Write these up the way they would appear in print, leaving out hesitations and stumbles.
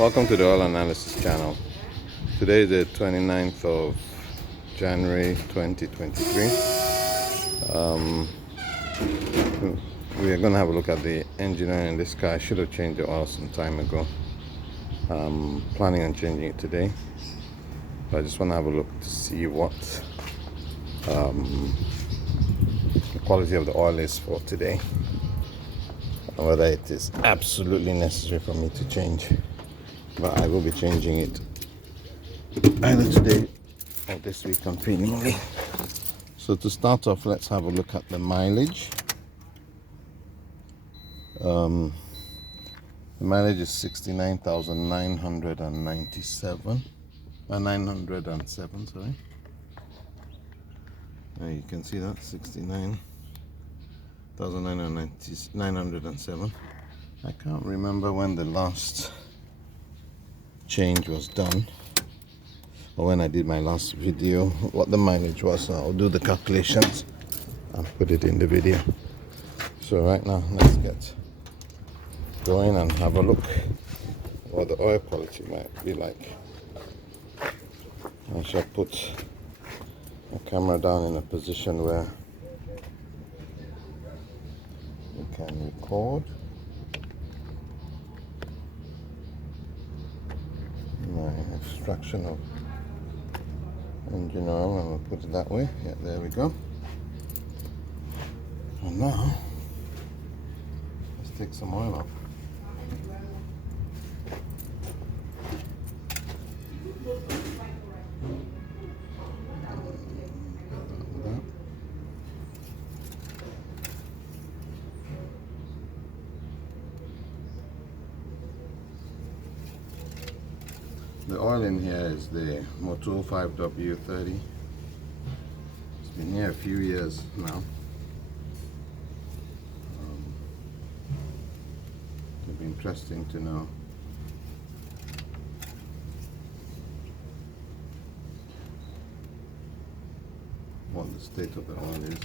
Welcome to the Oil Analysis channel. Today is the 29th of January 2023. We are going to have a look at the engineering in this car. I should have changed the oil some time ago. I'm planning on changing it today, but I just want to have a look to see what the quality of the oil is for today, and whether it is absolutely necessary for me to change. But I will be changing it either today or this week conveniently. So to start off, let's have a look at the mileage. The mileage is 69,997. 907, sorry. There you can see that, 69,907. I can't remember when the last change was done, or when I did my last video, what the mileage was. So I'll do the calculations and put it in the video. So right now, let's get going and have a look what the oil quality might be like. I shall put the camera down in a position where we can record. My extraction of engine oil, and we'll put it that way. Yeah, there we go. And now let's take some oil off. The oil in here is the Motul 5W30. It's been here a few years now. It'll be interesting to know what the state of the oil is.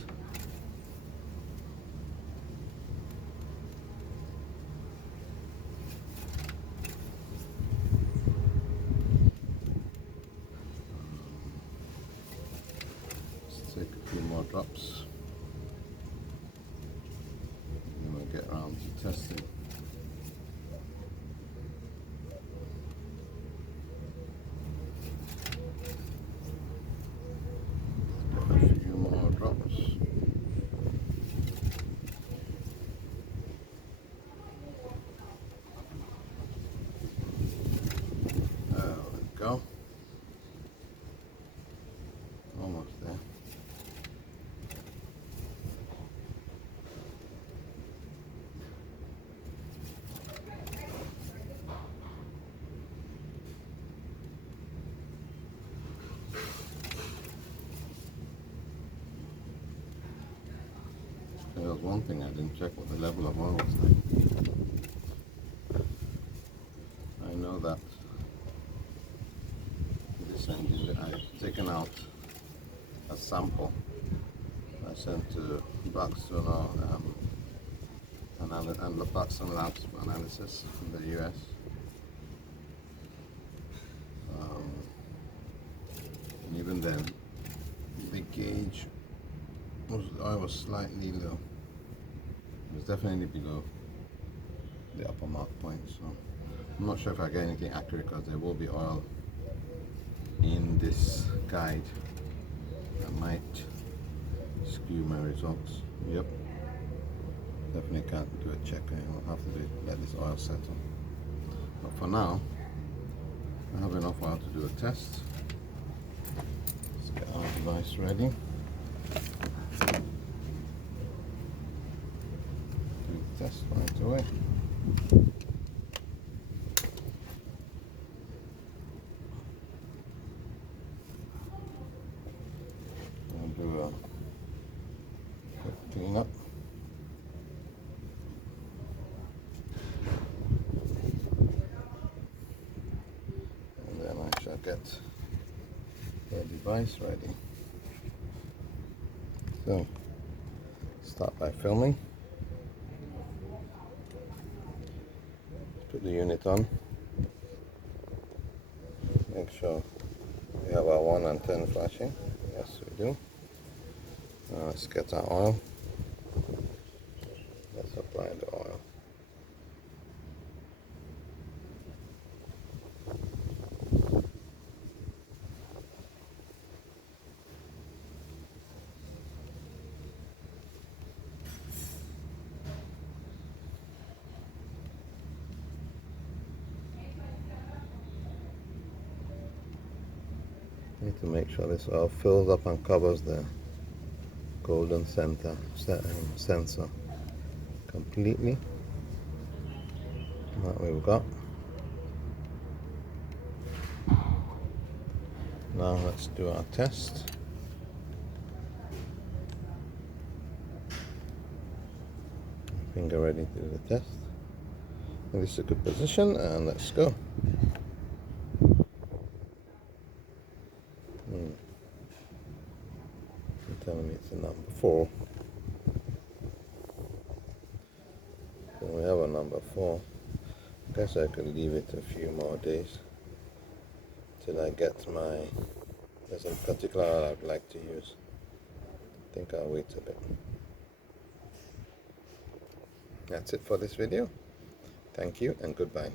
Take a few more drops, and then we'll get around to testing. A few more drops. There we go. Almost there. There was one thing I didn't check, what the level of oil was like. I know that this engine, I've taken out a sample I sent to Buxton and Buxton Labs for analysis in the US. And even then, the gauge oil was slightly low. It was definitely below the upper mark point, so I'm not sure if I get anything accurate, because there will be oil in this guide that might skew my results. Yep, definitely can't do a check. I'll have to let this oil settle. But for now, I have enough oil to do a test. Let's get our device ready. Test right away. I'll do a quick clean up. And then I shall get the device ready. So, start by filming. Put the unit on. sure we have our 1 and 10 flashing. Yes, we do. Now let's get our oil. Let's apply the oil. Need to make sure this oil fills up and covers the golden sensor completely. That we've got. Now let's do our test. Finger ready to do the test. And this is a good position, and let's go. You're telling me it's a number 4. So we have a number 4. Guess I could leave it a few more days till I get my, there's a particular oil I'd like to use. I think I'll wait a bit. That's it for this video. Thank you and goodbye.